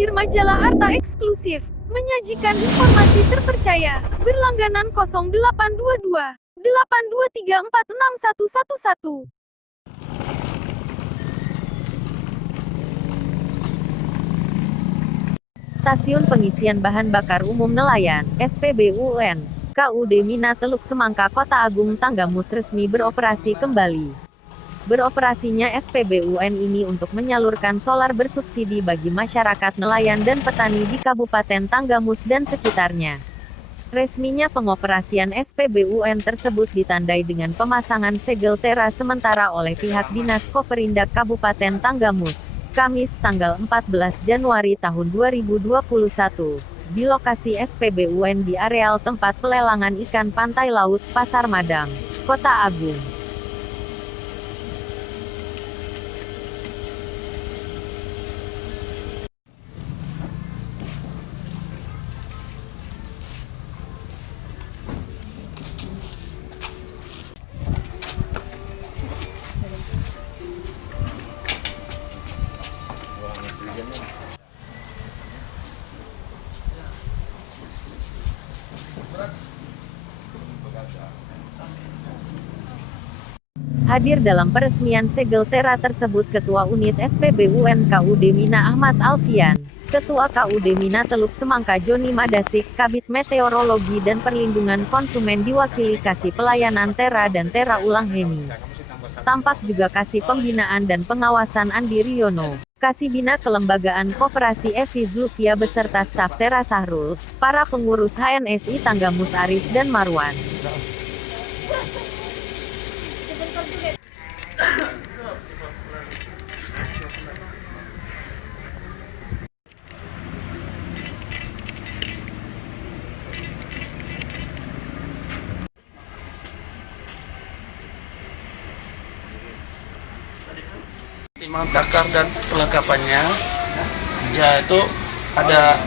hadir majalah Arta eksklusif, menyajikan informasi terpercaya. Berlangganan 0822 823 46111. Stasiun Pengisian Bahan Bakar Umum Nelayan, SPBUN, KUD Mina Teluk Semangka Kota Agung Tanggamus resmi beroperasi kembali. Beroperasinya SPBUN ini untuk menyalurkan solar bersubsidi bagi masyarakat nelayan dan petani di Kabupaten Tanggamus dan sekitarnya. Resminya pengoperasian SPBUN tersebut ditandai dengan pemasangan segel teras sementara oleh pihak Dinas Koperindak Kabupaten Tanggamus, Kamis tanggal 14 Januari tahun 2021, di lokasi SPBUN di areal tempat pelelangan ikan Pantai Laut, Pasar Madang, Kota Agung. Hadir dalam peresmian segel tera tersebut Ketua Unit SPBUN KUD Mina Ahmad Alfian, Ketua KUD Mina Teluk Semangka Joni Madasik, Kabid Meteorologi dan Perlindungan Konsumen diwakili Kasih Pelayanan Tera dan Tera Ulang Heni. Tampak juga Kasih Pembinaan dan Pengawasan Andi Riono, Kasih Bina Kelembagaan Koperasi Evi Zulfia beserta staf Tera Sahrul, para pengurus HNSI Tanggamus Aris dan Marwan. Timah takar dan perlengkapannya, yaitu ada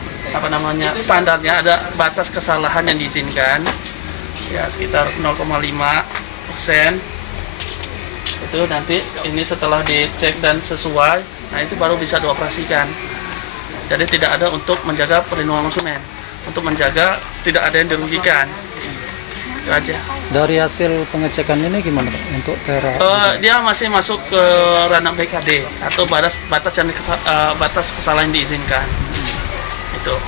standarnya, ada batas kesalahan yang diizinkan, ya sekitar 0,5%. Itu nanti ini setelah dicek dan sesuai, nah itu baru bisa dioperasikan. Jadi tidak ada untuk menjaga perlindungan konsumen, untuk menjaga tidak ada yang dirugikan. Itu aja. Dari hasil pengecekan ini gimana Pak untuk tera? Dia masih masuk ke ranah BKD atau batas kesalahan yang diizinkan. Itu.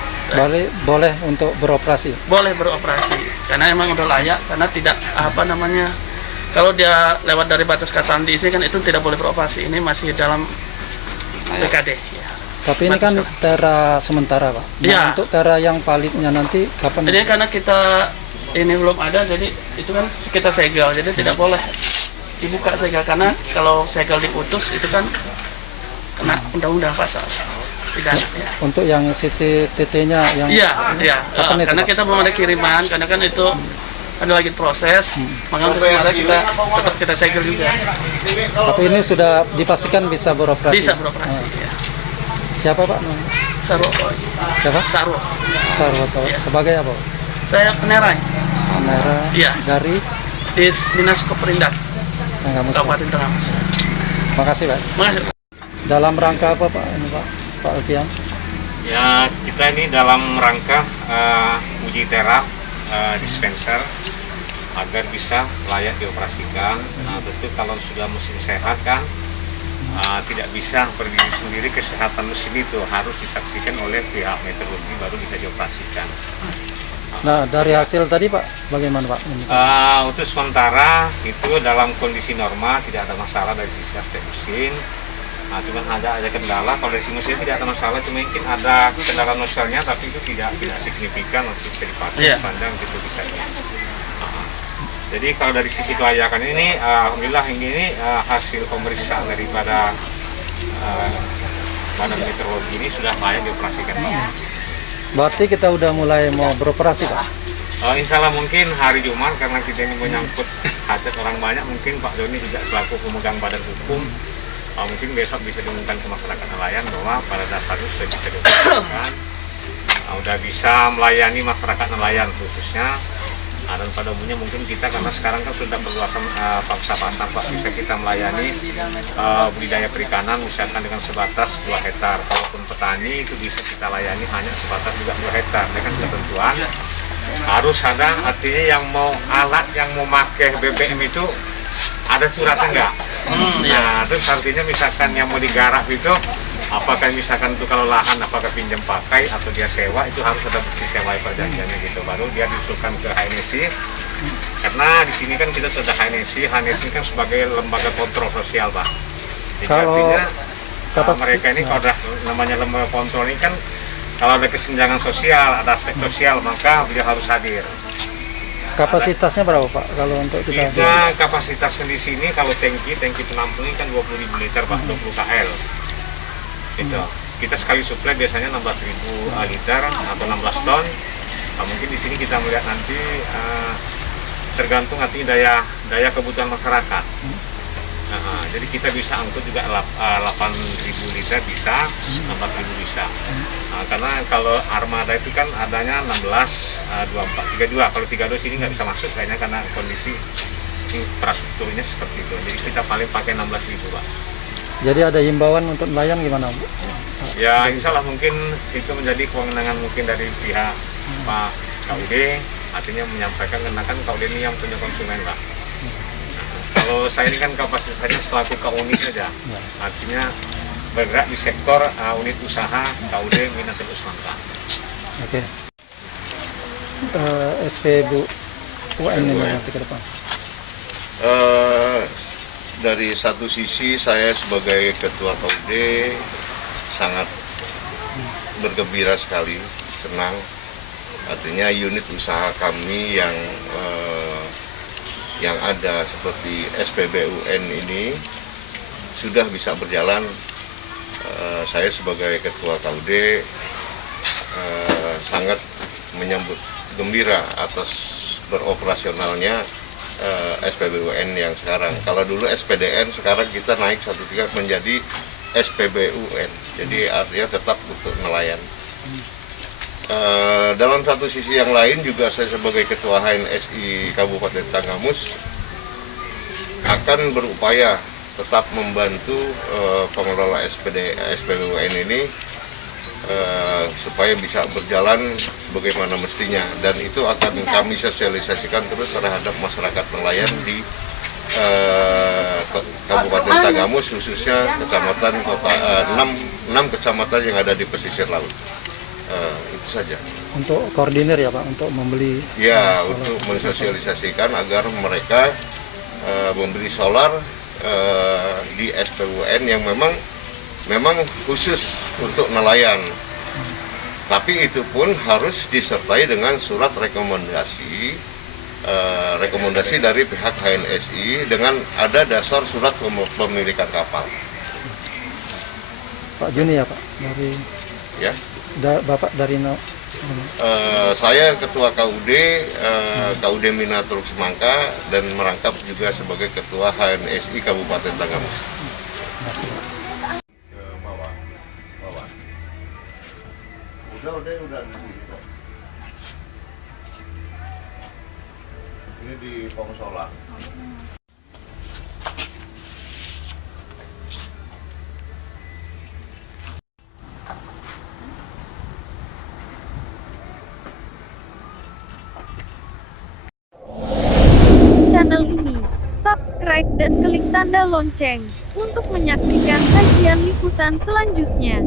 Boleh untuk beroperasi? Boleh beroperasi karena emang udah layak, karena tidak kalau dia lewat dari batas kesalahan diizinkan itu tidak boleh beroperasi. Ini masih dalam BKD. Ya. Tapi ini kan tera sementara Pak. Nah, ya. Untuk tera yang validnya nanti kapan? Ini karena kita ini belum ada, jadi itu kan kita segel, jadi tidak boleh dibuka segel, karena kalau segel diputus itu kan kena undang-undang pasal pidana. Ya. Untuk yang CCTT-nya yang karena kita belum ada kiriman, karena kan itu ada lagi proses, makanya untuk sementara kita segel juga. Tapi ini sudah dipastikan bisa beroperasi? Bisa beroperasi, ya. Siapa Pak? Sarwo. Siapa? Sarwo. Sarwoto. Ya. Sebagai apa? Saya penerai. Nera Ya. dari Dinas Koperindak Tanggamus. Kabupaten Tanggamus. Makasih Pak. Makasih. Dalam rangka apa Pak ini Pak Alfian? Ya, kita ini dalam rangka uji tera dispenser agar bisa layak dioperasikan. Nah, tentu kalau sudah mesin sehat kan tidak bisa berdiri sendiri, kesehatan mesin itu harus disaksikan oleh pihak meteorologi baru bisa dioperasikan. Nah, dari hasil tadi Pak, bagaimana Pak? Untuk sementara itu dalam kondisi normal, tidak ada masalah dari sisi aspek mesin. Nah, cuma ada kendala, kalau dari sisi mesin tidak ada masalah, cuma mungkin ada kendala noselnya, tapi itu tidak signifikan untuk bisa dipakai dipandang gitu bisa. Jadi kalau dari sisi kelayakan ini, alhamdulillah ini hasil pemeriksaan daripada badan meteorologi ini sudah layak dioperasikan Pak. Berarti kita udah mulai mau beroperasi Pak? Insya Allah mungkin hari Jumat, karena kita ini menyangkut hajat orang banyak, mungkin Pak Doni juga selaku pemegang badan hukum, mungkin besok bisa diumumkan ke masyarakat nelayan bahwa pada dasarnya sudah bisa dioperasikan, udah bisa melayani masyarakat nelayan khususnya Nah, dan pada umumnya mungkin kita karena sekarang kan sudah berluasan pangsa pasar Pak, bisa kita melayani budidaya perikanan misalkan dengan sebatas 2 hektar. Kalaupun petani itu bisa kita layani hanya sebatas juga 2 hektar dengan ketentuan harus ada, artinya yang mau alat yang mau pakai BBM itu ada suratnya enggak. Nah terus artinya misalkan yang mau digarap itu apakah misalkan itu kalau lahan apakah pinjam pakai atau dia sewa, itu harus ada bukti sewa perjanjiannya gitu, baru dia diusulkan ke HNSI. Karena di sini kan kita sudah HNSI kan sebagai lembaga kontrol sosial Pak. Jadi Kalau artinya mereka ini kalau udah namanya lembaga kontrol ini kan kalau ada kesenjangan sosial, ada aspek sosial, maka beliau harus hadir. Kapasitasnya berapa Pak kalau untuk kita? Kita kapasitasnya di sini kalau tangki penampung ini kan 20.000 liter Pak, 20 KL. Gitu. Kita sekali suplai biasanya 16.000 liter atau 16 ton. Nah, mungkin di sini kita melihat nanti tergantung nanti daya kebutuhan masyarakat. Nah, jadi kita bisa angkut juga 8.000 liter bisa, 16.000 bisa. Nah, karena kalau armada itu kan adanya 16, 24, 32. Kalau 32 sini nggak bisa masuk kayaknya karena kondisi infrastrukturnya seperti itu. Jadi kita paling pakai 16.000 Pak. Jadi ada himbauan untuk nelayan gimana Bu? Ya insya Allah mungkin itu menjadi kewenangan mungkin dari pihak Pak KUD, artinya menyampaikan karena kan KUD ini yang punya konsumen Pak. Kalau saya ini kan kapasitasnya selaku KUNIT saja, artinya bergerak di sektor unit usaha KUD Mina Teluk Semangka. Oke. SPBU UN ini nanti ke depan. Dari satu sisi saya sebagai ketua KUD sangat bergembira sekali, senang. Artinya unit usaha kami yang ada seperti SPBUN ini sudah bisa berjalan. Saya sebagai ketua KUD sangat menyambut gembira atas beroperasionalnya SPBUN yang sekarang. Kalau dulu SPDN, sekarang kita naik satu tingkat menjadi SPBUN. Jadi artinya tetap untuk nelayan. Dalam satu sisi yang lain juga saya sebagai ketua HNSI Kabupaten Tanggamus akan berupaya tetap membantu pengelola SPBUN ini supaya bisa berjalan sebagaimana mestinya, dan itu akan kami sosialisasikan terus terhadap masyarakat nelayan di Kabupaten Tanggamus, khususnya kecamatan kota 6 kecamatan yang ada di pesisir laut. Itu saja. Untuk koordinir ya Pak, untuk membeli. Ya, untuk mensosialisasikan agar mereka membeli solar di SPBUN yang memang khusus untuk nelayan. Tapi itu pun harus disertai dengan surat rekomendasi dari pihak HNSI dengan ada dasar surat pemilikan kapal. Pak Juni ya Pak, dari Ya, Bapak dari saya ketua KUD Mina Teluk Semangka dan merangkap juga sebagai ketua HNSI Kabupaten Tanggamus. Udah. Ini di Pongsola. Channel ini, subscribe dan klik tanda lonceng untuk menyaksikan sajian liputan selanjutnya.